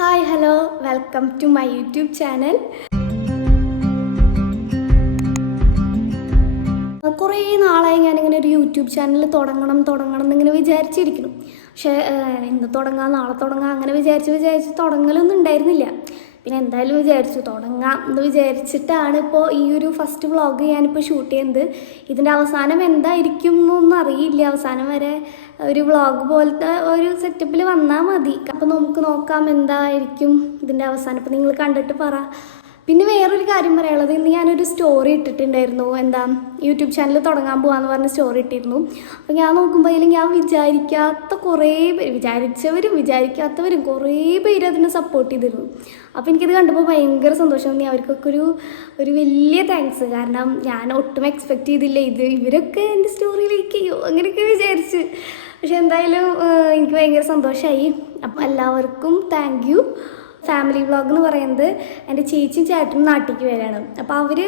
Hi hello welcome to my YouTube channel. കുറേ നാളായി ഞാനിങ്ങനെ ഒരു യൂട്യൂബ് ചാനൽ തുടങ്ങണം എന്നിങ്ങനെ വിചാരിച്ചിരിക്കുന്നു. പക്ഷേ ഇന്ന് തുടങ്ങാം നാളെ തുടങ്ങാം അങ്ങനെ വിചാരിച്ച് തുടങ്ങലൊന്നും ഉണ്ടായിരുന്നില്ല. പിന്നെ എന്തായാലും തുടങ്ങാം എന്ന് വിചാരിച്ചിട്ടാണ് ഇപ്പോൾ ഈ ഒരു ഫസ്റ്റ് വ്ളോഗ് ഞാനിപ്പോൾ ഷൂട്ട് ചെയ്യുന്നത്. ഇതിൻ്റെ അവസാനം എന്തായിരിക്കും എന്നൊന്നും അറിയില്ല. അവസാനം വരെ ഒരു വ്ളോഗ് പോലത്തെ ഒരു സെറ്റപ്പിൽ വന്നാൽ മതി. അപ്പോൾ നമുക്ക് നോക്കാം എന്തായിരിക്കും ഇതിൻ്റെ അവസാനം. ഇപ്പോൾ നിങ്ങൾ കണ്ടിട്ട് പറ. പിന്നെ വേറൊരു കാര്യം പറയാനുള്ളത്, ഇന്ന് ഞാനൊരു സ്റ്റോറി ഇട്ടിട്ടുണ്ടായിരുന്നു. യൂട്യൂബ് ചാനൽ തുടങ്ങാൻ പോകാമെന്ന് പറഞ്ഞ സ്റ്റോറി ഇട്ടിരുന്നു. അപ്പോൾ ഞാൻ നോക്കുമ്പോൾ അതിൽ ഞാൻ വിചാരിക്കാത്ത കുറേ പേര്, വിചാരിക്കാത്തവരും കുറേ പേര് അതിനെ സപ്പോർട്ട് ചെയ്തിരുന്നു. അപ്പോൾ എനിക്കിത് കണ്ടപ്പോൾ ഭയങ്കര സന്തോഷം തോന്നി. അവർക്കൊക്കെ ഒരു വലിയ താങ്ക്സ്. കാരണം ഞാൻ ഒട്ടും എക്സ്പെക്റ്റ് ചെയ്തില്ല ഇവരൊക്കെ എൻ്റെ സ്റ്റോറി ലൈക്ക് ചെയ്യോ അങ്ങനെയൊക്കെ വിചാരിച്ച്. പക്ഷെ എന്തായാലും എനിക്ക് ഭയങ്കര സന്തോഷമായി. അപ്പം എല്ലാവർക്കും താങ്ക് യു. ഫാമിലി വ്ളോഗ് എന്ന് പറയുന്നത് എൻ്റെ ചേച്ചിയും ചേട്ടനും നാട്ടിലേക്ക് വരികയാണ്. അപ്പോൾ അവർ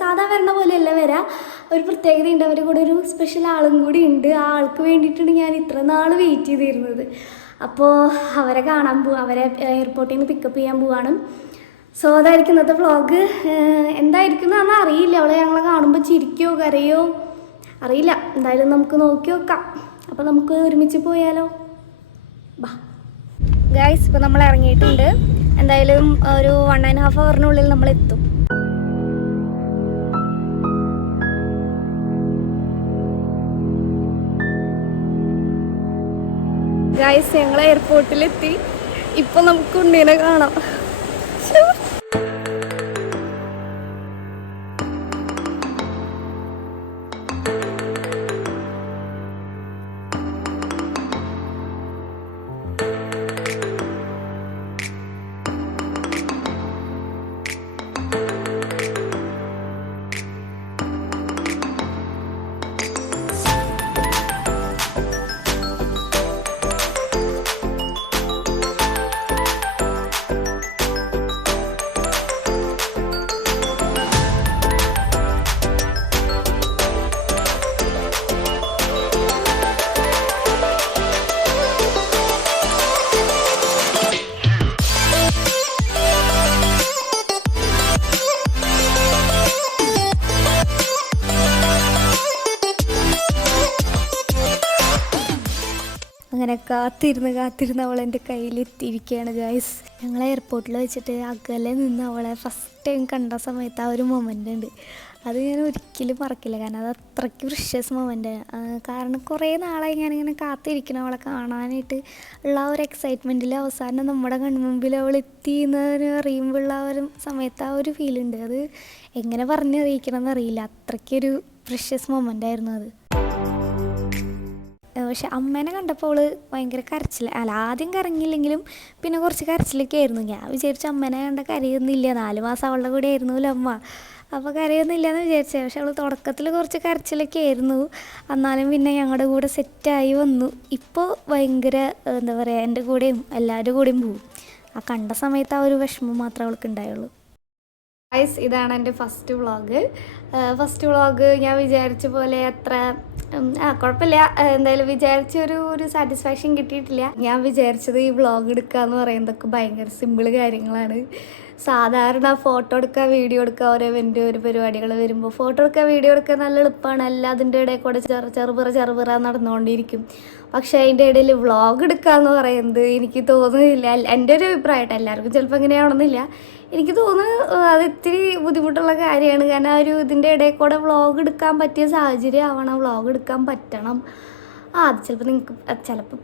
സാധാ വരണ പോലെയല്ല വരാം. ഒരു പ്രത്യേകതയുണ്ട്, അവരുടെ കൂടെ ഒരു സ്പെഷ്യൽ ആളും കൂടി ഉണ്ട്. ആ ആൾക്ക് വേണ്ടിയിട്ടാണ് ഞാൻ ഇത്ര നാൾ വെയിറ്റ് ചെയ്തിരുന്നത്. അപ്പോൾ അവരെ കാണാൻ അവരെ എയർപോർട്ടിൽ നിന്ന് പിക്കപ്പ് ചെയ്യാൻ പോവാണ്. സോ അതായിരിക്കും ഇന്നത്തെ വ്ളോഗ്. എന്തായിരിക്കും എന്നൊന്നും അറിയില്ല. അവളെ ഞങ്ങളെ കാണുമ്പോൾ ചിരിക്കുകയോ കരയോ അറിയില്ല. എന്തായാലും നമുക്ക് നോക്കി നോക്കാം. അപ്പോൾ നമുക്ക് ഒരുമിച്ച് പോയാലോ? ബാ ഗൈസ്, ഇപ്പോൾ നമ്മൾ ഇറങ്ങിയിട്ടുണ്ട്. എന്തായാലും ഒരു 1.5 hourനുള്ളിൽ നമ്മൾ എത്തും. ഗൈസ്, ഞങ്ങൾ എയർപോർട്ടിലെത്തി. ഇപ്പം നമുക്ക് ഉണ്ണീനെ കാണാം. അങ്ങനെ കാത്തിരുന്ന് അവൾ എൻ്റെ കയ്യിലെത്തിയിരിക്കുകയാണ് ഗൈസ്. ഞങ്ങൾ എയർപോർട്ടിൽ വെച്ചിട്ട് അകലെ നിന്ന് അവളെ ഫസ്റ്റ് ടൈം കണ്ട സമയത്ത് ആ ഒരു മൊമെൻ്റ് ഉണ്ട്. അത് ഞാൻ ഒരിക്കലും മറക്കില്ല. കാരണം അത് അത്രയ്ക്ക് പ്രഷ്യസ് മൊമെൻ്റ്. കാരണം കുറേ നാളായി ഞാനിങ്ങനെ കാത്തിരിക്കണം അവളെ കാണാനായിട്ട്. ഉള്ള ആ ഒരു എക്സൈറ്റ്മെൻറ്റിൽ അവസാനം നമ്മുടെ കൺമുമ്പിൽ അവൾ എത്തി എന്ന് അറിയുമ്പോഴുള്ള ആ ഒരു സമയത്ത് ആ ഒരു ഫീലുണ്ട്. അത് എങ്ങനെ പറഞ്ഞറിയിക്കണം എന്നറിയില്ല. അത്രയ്ക്കൊരു പ്രഷ്യസ് മൊമെൻ്റ് ആയിരുന്നു അത്. പക്ഷെ അമ്മേനെ കണ്ടപ്പോൾ അവൾ ഭയങ്കര കരച്ചിൽ. ആദ്യം കരങ്ങില്ലെങ്കിലും പിന്നെ കുറച്ച് കരച്ചിലൊക്കെ ആയിരുന്നു. ഞാൻ വിചാരിച്ചു അമ്മേനെ കണ്ട കരയൊന്നുമില്ല, 4 മാസം അവളുടെ കൂടെ ആയിരുന്നല്ലോ അമ്മ, അപ്പോൾ കരയൊന്നുമില്ല എന്ന് വിചാരിച്ചത്. പക്ഷെ അവൾ തുടക്കത്തിൽ കുറച്ച് കരച്ചിലൊക്കെ ആയിരുന്നു. എന്നാലും പിന്നെ ഞങ്ങളുടെ കൂടെ സെറ്റായി വന്നു. ഇപ്പോൾ ഭയങ്കര എന്താ പറയുക, എൻ്റെ കൂടെയും എല്ലാവരുടെ കൂടെയും പോവും. ആ കണ്ട സമയത്ത് ആ ഒരു വിഷമം മാത്രമേ അവൾക്ക് ഉണ്ടായുള്ളൂ. ഗൈസ്, ഇതാണ് എൻ്റെ ഫസ്റ്റ് വ്ളോഗ്. ഞാൻ വിചാരിച്ച പോലെ അത്ര കുഴപ്പമില്ല. എന്തായാലും വിചാരിച്ച ഒരു സാറ്റിസ്ഫാക്ഷൻ കിട്ടിയിട്ടില്ല. ഞാൻ വിചാരിച്ചത് ഈ വ്ളോഗ് എടുക്കുക എന്ന് പറയുന്നതൊക്കെ ഭയങ്കര സിമ്പിൾ കാര്യങ്ങളാണ്. സാധാരണ ഫോട്ടോ എടുക്കുക, വീഡിയോ എടുക്കുക, ഓരോ ഒരു പരിപാടികൾ വരുമ്പോൾ ഫോട്ടോ എടുക്കുക, വീഡിയോ എടുക്കുക നല്ല എളുപ്പമാണ്. എല്ലാം അതിൻ്റെ ഇടയിൽ കൂടെ ചെറുപിറ നടന്നുകൊണ്ടിരിക്കും. പക്ഷേ അതിൻ്റെ ഇടയിൽ വ്ളോഗ് എടുക്കുക എന്ന് പറയുന്നത് എനിക്ക് തോന്നുന്നില്ല, എൻ്റെ ഒരു അഭിപ്രായമായിട്ട്, എല്ലാവർക്കും ചിലപ്പോൾ എങ്ങനെയാണെന്നില്ല, എനിക്ക് തോന്നുന്നു അത് ഇത്തിരി ബുദ്ധിമുട്ടുള്ള കാര്യമാണ്. കാരണം ഇതിൻ്റെ ഇടയിൽ കൂടെ വ്ളോഗ് എടുക്കാൻ പറ്റിയ സാഹചര്യം ആവണം, വ്ളോഗ് എടുക്കാൻ പറ്റണം. അത് ചിലപ്പോൾ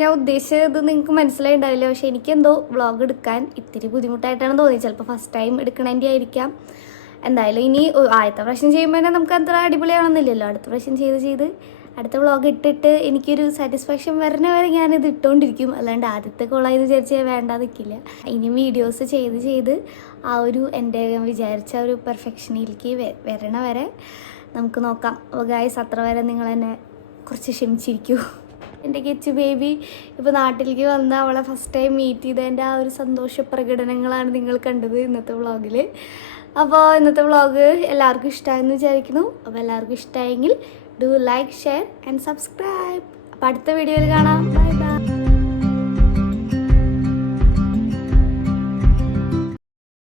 ഞാൻ ഉദ്ദേശിച്ചത് നിങ്ങൾക്ക് മനസ്സിലായിട്ടുണ്ടാവില്ല. പക്ഷേ എനിക്കെന്തോ വ്ളോഗ് എടുക്കാൻ ഇത്തിരി ബുദ്ധിമുട്ടായിട്ടാണ് തോന്നിയത്. ചിലപ്പോൾ ഫസ്റ്റ് ടൈം എടുക്കണതിൻ്റെ ആയിരിക്കാം. എന്തായാലും ഇനി ആദ്യത്തെ പ്രാവശ്യം ചെയ്യുമ്പോൾ തന്നെ നമുക്ക് അത്ര അടിപൊളിയാണെന്നില്ലല്ലോ. അടുത്ത പ്രാവശ്യം ചെയ്ത് അടുത്ത വ്ളോഗ് ഇട്ടിട്ട് എനിക്കൊരു സാറ്റിസ്ഫാക്ഷൻ വരണ വരെ ഞാനിത് ഇട്ടുകൊണ്ടിരിക്കും. അല്ലാണ്ട് ആദ്യത്തെ കോളായെന്ന് വിചാരിച്ച് വേണ്ടാതെ നിൽക്കില്ല. ഇനി വീഡിയോസ് ചെയ്ത് ആ എൻ്റെ വിചാരിച്ച ഒരു പെർഫെക്ഷനിലേക്ക് വരണ വരെ നമുക്ക് നോക്കാം. ഗായ്സ്, അത്ര വരെ നിങ്ങൾ എന്നെ കുറച്ച് ക്ഷമിച്ചിരിക്കൂ. എൻ്റെ കിച്ചു ബേബി ഇപ്പോൾ നാട്ടിലേക്ക് വന്ന് അവളെ ഫസ്റ്റ് ടൈം മീറ്റ് ചെയ്തതിൻ്റെ ആ ഒരു സന്തോഷ പ്രകടനങ്ങളാണ് നിങ്ങൾ കണ്ടത് ഇന്നത്തെ വ്ളോഗിൽ. അപ്പോൾ ഇന്നത്തെ വ്ളോഗ് എല്ലാവർക്കും ഇഷ്ടമായെന്ന് വിചാരിക്കുന്നു. അപ്പോൾ എല്ലാവർക്കും ഇഷ്ടമായെങ്കിൽ do like, share and subscribe. അപ്പോൾ അടുത്ത വീഡിയോയിൽ കാണാം. ബൈ.